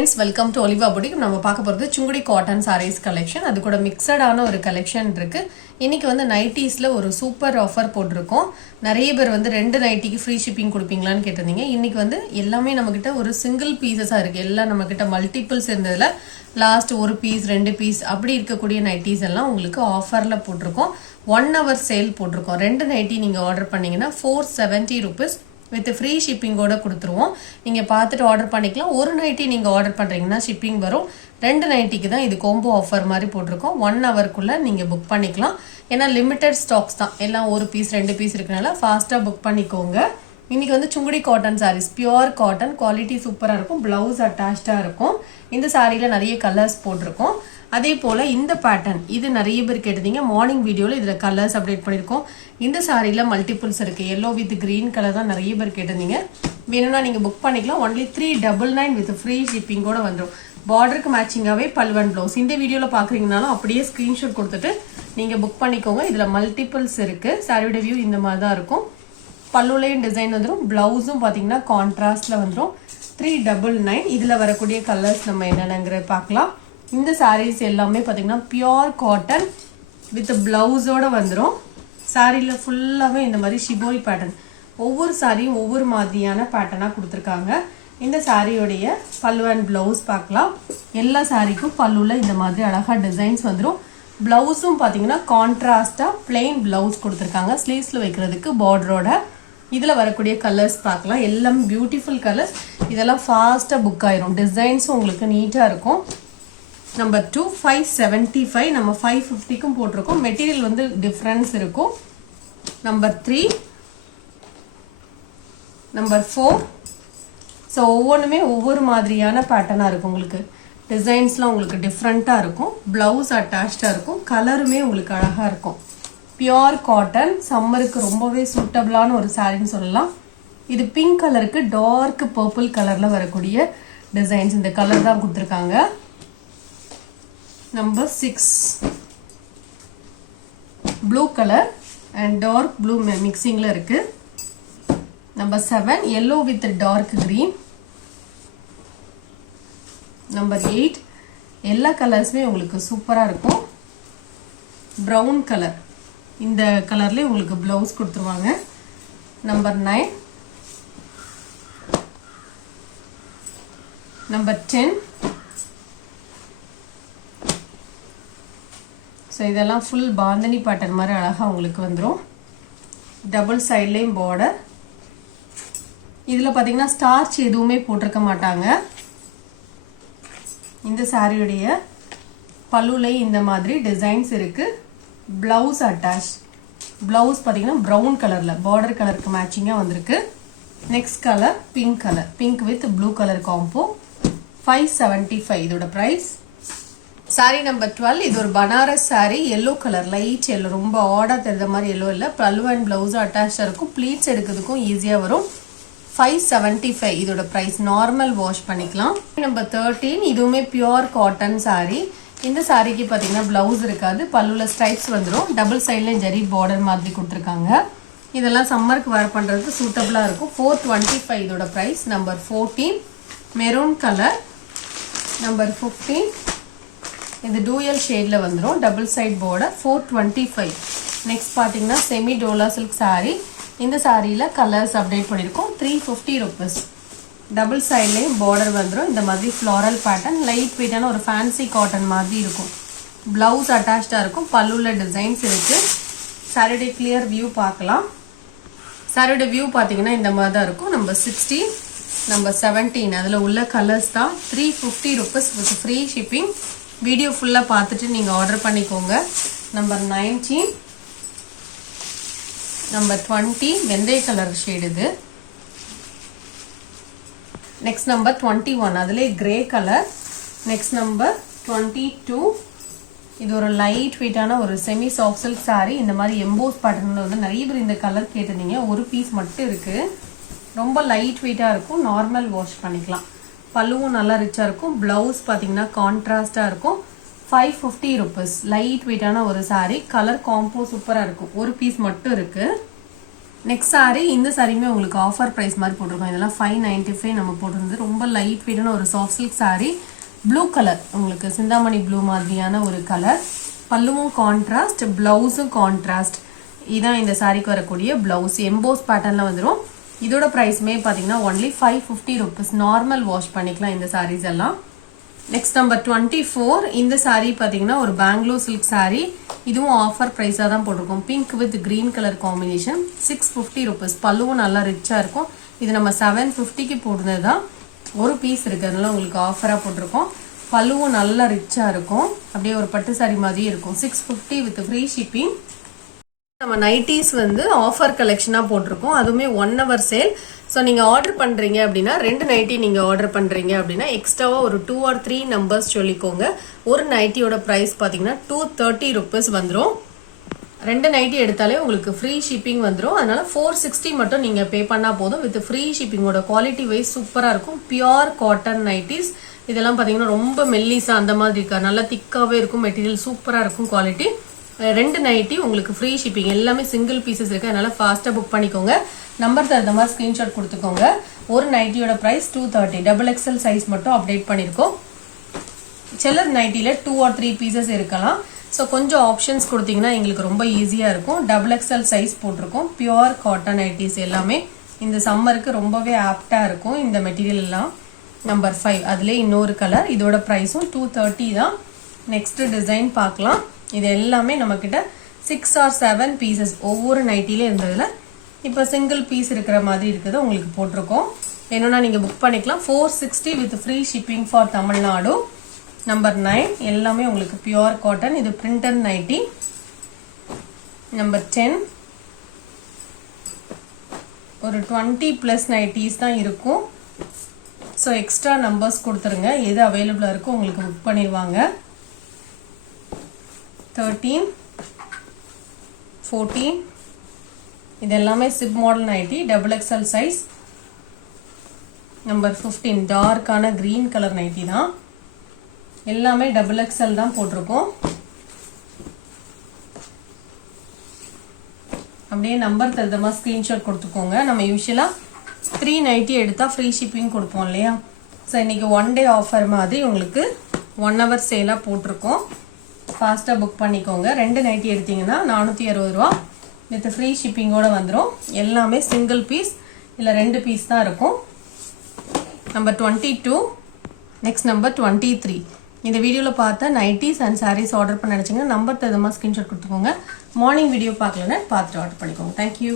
friends, welcome to Oliva Boutique. நம்ம பார்க்க போறது சுங்குடி காட்டன் sarees collection. அது கூட மிக்ஸ்ட் ஆன ஒரு collection இருக்கு. இன்னைக்கு வந்து நைட்டிஸ்ல ஒரு சூப்பர் ஆஃபர் போட்டுருக்கோம். நிறைய பேர் வந்து ரெண்டு நைட்டிக்கு ஃப்ரீ ஷிப்பிங் கொடுப்பீங்களான்னு கேட்டிருந்தீங்க. இன்னைக்கு வந்து எல்லாமே நம்மகிட்ட ஒரு சிங்கிள் பீசஸா இருக்கு. எல்லாம் நம்மகிட்ட மல்டிபிள்ஸ் இருந்ததுல லாஸ்ட் ஒரு பீஸ் ரெண்டு பீஸ் அப்படி இருக்கக்கூடிய நைட்டிஸ் எல்லாம் உங்களுக்கு ஆஃபர்ல போட்டிருக்கோம். 1 hour சேல் போட்டிருக்கோம். ரெண்டு நைட்டி நீங்க ஆர்டர் பண்ணீங்கன்னா 470 rupees with free shipping ஓட கொடுத்துருவோம். நீங்க பார்த்துட்டு ஆர்டர் பண்ணிக்கலாம். ஒரு நைட்டி நீங்க ஆர்டர் பண்றீங்கன்னா ஷிப்பிங் வரும். ரெண்டு நைட்டிக்கு தான் இது கோம்போ ஆஃபர் மாதிரி போட்டிருக்கோம். 1 hourக்குள்ள நீங்க புக் பண்ணிக்கலாம். ஏன்னா லிமிடெட் ஸ்டாக்ஸ் தான். எல்லாம் ஒரு பீஸ் ரெண்டு பீஸ் இருக்கனால ஃபாஸ்டா புக் பண்ணிக்கோங்க. இன்னைக்கு வந்து Sungudi cotton saris, pure cotton, quality சூப்பரா இருக்கும். பிளவுஸ் அட்டாச்சா இருக்கும். இந்த சாரியில நிறைய கலர்ஸ் போட்டிருக்கோம். அதே போல இந்த பேட்டர்ன் இது நிறைய பேர் கேட்டீங்க. மார்னிங் வீடியோல இதுல கலர்ஸ் அப்டேட் பண்ணிருக்கோம். இந்த சாரியில மல்டிபிள்ஸ் இருக்கு. yellow வித் green கலர் தான் நிறைய பேர் கேட்டீங்க. வேணும்னா நீங்க புக் பண்ணிக்கலாம். only 399 வித் ஃப்ரீ ஷிப்பிங் கூட வந்துரும். பார்டருக்கு மேட்சிங்காவே பல்வன் ப்ளவுஸ். இந்த வீடியோல பாக்குறீங்கனாலும் அப்படியே ஸ்கிரீன்ஷாட் கொடுத்துட்டு நீங்க புக் பண்ணிக்கோங்க. இதுல மல்டிபிள்ஸ் இருக்கு. சாரியோட வியூ இந்த மாதிரி தான் இருக்கும். பல்லுலையும் டிசைன் வந்துடும். பிளவுஸும் பாத்தீங்கன்னா கான்ட்ராஸ்ட்ல வந்துடும். 399. இதுல வரக்கூடிய கலர்ஸ் நம்ம என்னென்னங்கிற பார்க்கலாம். இந்த சாரீஸ் எல்லாமே பாத்தீங்கன்னா பியூர் காட்டன் வித் பிளவுஸோட வந்துடும். சாரியில ஃபுல்லாவே இந்த மாதிரி ஷிபோரி பேட்டர்ன். ஒவ்வொரு சாரியும் ஒவ்வொரு மாதிரியான பேட்டர்னா கொடுத்துருக்காங்க. இந்த சாரியோடைய பல்லு அண்ட் பிளவுஸ் பார்க்கலாம். எல்லா சாரிக்கும் பல்லுல இந்த மாதிரி அழகா டிசைன்ஸ் வந்துடும். பிளவுஸும் பாத்தீங்கன்னா கான்ட்ராஸ்டா பிளெயின் பிளவுஸ் கொடுத்துருக்காங்க. ஸ்லீவ்ஸ்ல வைக்கிறதுக்கு பார்டரோட. இதுல வரக்கூடிய கலர்ஸ் பார்க்கலாம். எல்லாம் பியூட்டிஃபுல் கலர்ஸ். இதெல்லாம் ஃபாஸ்டா புக் ஆயிரும். டிசைன்ஸும் உங்களுக்கு நீட்டா இருக்கும். நம்பர் 2 575. நம்ம 550க்கும் போட்டிருக்கோம். மெட்டீரியல் வந்து டிஃபரன்ஸ் இருக்கும். Number 3, number 4. ஸோ ஒவ்வொன்றுமே ஒவ்வொரு மாதிரியான பேட்டர்னா இருக்கும். உங்களுக்கு டிசைன்ஸ்லாம் உங்களுக்கு டிஃப்ரெண்டா இருக்கும். பிளவுஸ் அட்டாச்சா இருக்கும். கலருமே உங்களுக்கு அழகா இருக்கும். பியூர் காட்டன், சம்மருக்கு ரொம்பவே சூட்டபிளான ஒரு சாரின்னு சொல்லலாம். இது பிங்க் கலருக்கு டார்க் பர்பிள் கலர்ல வரக்கூடிய டிசைன்ஸ். இந்த கலர் தான் கொடுத்துருக்காங்க. Number 6 blue colour and dark blue மிக்சிங்ல இருக்கு. Number 7 yellow with dark green. Number 8 எல்லா கலர்ஸுமே உங்களுக்கு சூப்பரா இருக்கும். ப்ரௌன் கலர், இந்த கலர்ல உங்களுக்கு பிளவுஸ் கொடுத்துருவாங்க. Number 9, number 10. ஸோ இதெல்லாம் ஃபுல் பாந்தனி பேட்டர்ன் மாதிரி அழகா உங்களுக்கு வந்துடும். டபுள் சைட்லேயும் பார்டர். இதில் பார்த்தீங்கன்னா ஸ்டார்ச் எதுவுமே போட்டிருக்க மாட்டாங்க. இந்த சாரியுடைய பல்லுலையும் இந்த மாதிரி டிசைன்ஸ் இருக்கு. Blouse attach. பிளவுஸ் பார்த்தீங்கன்னா ப்ரௌன் கலர்ல பார்டர் கலருக்கு மேட்சிங்காக வந்திருக்கு. Next colour pink colour, pink with blue colour combo. 575 இதோட பிரைஸ். Sorry number 12. இது ஒரு Banaras sorry. Yellow colour, light yellow, ரொம்ப ஆடா தெரிந்த மாதிரி எல்லோ இல்லை. பல்லு அண்ட் பிளவுஸ் அட்டாச்சா இருக்கும். ப்ளீட்ஸ் எடுக்கிறதுக்கும் ஈஸியா வரும். 575 இதோட பிரைஸ். நார்மல் வாஷ் பண்ணிக்கலாம். நம்பர் 13. இதுவுமே பியூர் காட்டன் சாரி. இந்த சாரிக்கு பாத்தீங்கன்னா பிளவுஸ் இருக்காது. பல்லுல ஸ்ட்ரைப்ஸ் வந்துடும். டபுள் சைட்ல ஜரி பார்டர் மாதிரி கொடுத்துருக்காங்க. இதெல்லாம் சம்மருக்கு வேர் பண்றதுக்கு சூட்டபிளா இருக்கும். 425 இதோட price. Number 14 maroon colour. Number 15 இது டூயல் ஷேட்ல வந்துடும். Double side border. 425. நெக்ஸ்ட் பாத்தீங்கன்னா செமி டோலா சில்க் சாரி. இந்த சாரியில கலர்ஸ் அப்டேட் பண்ணிருக்கோம். 350 rupees. டபுள் சைட்லயும் பார்டர் வந்துடும். இந்த மாதிரி ஃப்ளாரல் பேட்டர்ன், லைட் வெயிட்டான ஒரு ஃபேன்சி காட்டன் மாதிரி இருக்கும். பிளவுஸ் அட்டாச்சா இருக்கும். பல்லுல டிசைன்ஸ் இருக்கு. சாரியோட கிளியர் வியூ பார்க்கலாம். சாரியோட வியூ பாத்தீங்கன்னா இந்த மாதிரி தான் இருக்கும். நம்பர் 16, நம்பர் 17 அதுல உள்ள கலர்ஸ் தான். 350 rupees with free shipping. Video ஃபுல்லா பார்த்துட்டு நீங்க ஆர்டர் பண்ணிக்கோங்க. நம்பர் 19, நம்பர் 20 வெந்தய கலர் ஷேட் இது. நெக்ஸ்ட் நம்பர் 21 அதுல கிரே கலர். நெக்ஸ்ட் நம்பர் 22 இது ஒரு லைட் வெயிட்டான ஒரு செமி சாஃப்ட் சில்க் சாரி. இந்த மாதிரி எம்போஸ் பேட்டர்ன்ல வந்து நிறைய பேர் இந்த கலர் கேட்டிருந்தீங்க. ஒரு பீஸ் மட்டும் இருக்கு. ரொம்ப லைட் வெயிட்டா இருக்கும். நார்மல் வாஷ் பண்ணிக்கலாம். பல்லுவும் நல்லா ரிச்சா இருக்கும். பிளவுஸ் பாத்தீங்கன்னா கான்ட்ராஸ்டா இருக்கும். 550 rupees. லைட் வெயிட்டான ஒரு சாரி. கலர் காம்போ சூப்பரா இருக்கும். ஒரு பீஸ் மட்டும் இருக்கு. நெக்ஸ்ட் saree இந்த சாரியுமே உங்களுக்கு ஆஃபர் பிரைஸ் மாதிரி போட்டிருக்கோம். இதெல்லாம் 595 நம்ம போட்டிருந்தது. ரொம்ப லைட் வெயிட்டான ஒரு soft silk saree. Blue colour, உங்களுக்கு சிந்தாமணி ப்ளூ மாதிரியான ஒரு கலர். பல்லுவும் கான்ட்ராஸ்ட், பிளவுஸும் கான்ட்ராஸ்ட். இதான் இந்த சாரிக்கு வரக்கூடிய பிளவுஸ். எம்போஸ் பேட்டர்ன்ல வந்துடும். இதோட ப்ரைஸ்மே பார்த்தீங்கன்னா ஒன்லி 550 rupees. நார்மல் வாஷ் பண்ணிக்கலாம் இந்த sarees எல்லாம். Next number 24. இந்த saree பார்த்தீங்கன்னா ஒரு பெங்களூர் சில்க் saree. இதுவும் ஆஃபர் ப்ரைஸாக தான் போட்டிருக்கோம். Pink with green colour combination. 650 rupees. பல்லுவும் நல்லா ரிச்சாக இருக்கும். இது நம்ம 750க்கு போடுறது தான். ஒரு பீஸ் இருக்கு, அதனால உங்களுக்கு ஆஃபராக போட்டிருக்கோம். பல்லுவும் நல்லா ரிச்சாக இருக்கும். அப்படியே ஒரு பட்டு saree மாதிரி இருக்கும். 650 வித் ஃப்ரீ ஷிப்பிங். நம்ம நைட்டிஸ் வந்து ஆஃபர் கலெக்ஷனாக போட்டிருக்கோம். அதுவுமே 1 hour சேல். ஸோ நீங்கள் ஆர்டர் பண்ணுறீங்க அப்படின்னா 2 நைட்டி நீங்கள் ஆர்டர் பண்ணுறீங்க அப்படின்னா எக்ஸ்ட்ராவாக ஒரு 2 or 3 நம்பர்ஸ் சொல்லிக்கோங்க. ஒரு நைட்டியோட ப்ரைஸ் பார்த்தீங்கன்னா 230 rupees வந்துடும். 2 நைட்டி எடுத்தாலே உங்களுக்கு ஃப்ரீ ஷிப்பிங் வந்துடும். அதனால 460 மட்டும் நீங்கள் பே பண்ணால் போதும். வித் ஃப்ரீ ஷிப்பிங்கோட குவாலிட்டி வைஸ் சூப்பராக இருக்கும். Pure cotton nighties. இதெல்லாம் பார்த்தீங்கன்னா ரொம்ப மெல்லிஸா அந்த மாதிரி இருக்கா, நல்லா திக்காகவே இருக்கும். மெட்டீரியல் சூப்பராக இருக்கும் குவாலிட்டி. 2 நைட்டி உங்களுக்கு ஃப்ரீ ஷிப்பிங். எல்லாமே சிங்கிள் பீசஸ் இருக்கு, அதனால ஃபாஸ்ட்டாக புக் பண்ணிக்கோங்க. நம்பர் தகுந்த மாதிரி ஸ்கிரீன்ஷாட் கொடுத்துக்கோங்க. ஒரு நைட்டியோட ப்ரைஸ் 230. XXL சைஸ் மட்டும் அப்டேட் பண்ணியிருக்கோம். செல்லர் நைட்டியில் 2 or 3 பீசஸ் இருக்கலாம். ஸோ கொஞ்சம் ஆப்ஷன்ஸ் கொடுத்தீங்கன்னா எங்களுக்கு ரொம்ப ஈஸியாக இருக்கும். XXL சைஸ் போட்டிருக்கோம். பியோர் காட்டன் நைட்டிஸ் எல்லாமே இந்த சம்மருக்கு ரொம்பவே ஆப்டாக இருக்கும் இந்த மெட்டீரியல் எல்லாம். நம்பர் 5 அதுலேயே இன்னொரு கலர். இதோட ப்ரைஸும் 230 தான். நெக்ஸ்ட் டிசைன் பார்க்கலாம். இது எல்லாமே நம்மக்கிட்ட 6 or 7 பீசஸ் ஒவ்வொரு நைட்டிலே இருந்ததுல இப்போ சிங்கிள் பீஸ் இருக்கிற மாதிரி இருக்குது உங்களுக்கு போட்டிருக்கோம். வேணும்னா நீங்கள் புக் பண்ணிக்கலாம். 460 with free shipping for Tamil Nadu. Number 9 எல்லாமே உங்களுக்கு பியோர் காட்டன். இது பிரிண்டட் நைட்டி. நம்பர் 10 ஒரு 20+ நைட்டிஸ் தான் இருக்கும். ஸோ எக்ஸ்ட்ரா நம்பர்ஸ் கொடுத்துருங்க. எது அவைலபிளாக இருக்கோ உங்களுக்கு புக் பண்ணிடுவாங்க. 13, 14 இது எல்லாமே zip model nighty. XXL size. Number 15 டார்க்கான கிரீன் கலர் நைட்டி தான். எல்லாமே XXL தான் போட்டிருக்கோம். அப்படியே நம்பர் தகுந்தமா ஸ்கிரீன்ஷாட் கொடுத்துக்கோங்க. நம்ம யூஸ்வலாக 3 நைட்டி எடுத்தா ஃப்ரீ ஷிப்பிங் கொடுப்போம் இல்லையா. ஸோ இன்னைக்கு 1 day ஆஃபர் மாதிரி உங்களுக்கு 1 hour சேலாக போட்டிருக்கோம். ஃபாஸ்ட்டாக புக் பண்ணிக்கோங்க. 2 நைட்டி எடுத்தீங்கன்னா 460 ரூபா வித் ஃப்ரீ ஷிப்பிங்கோட வந்துடும். எல்லாமே சிங்கிள் பீஸ் இல்லை 2 பீஸ் தான் இருக்கும். நம்பர் 22. Next number 23. இந்த வீடியோவில் பார்த்த நைட்டிஸ் அண்ட் சாரீஸ் ஆர்டர் பண்ண நினச்சிங்கன்னா நம்பர் தகுந்தமாக ஸ்க்ரீன்ஷாட் கொடுத்துக்கோங்க. மார்னிங் வீடியோ பார்க்கலன்னா பார்த்துட்டு ஆர்டர் பண்ணிக்கோங்க. தேங்க்யூ.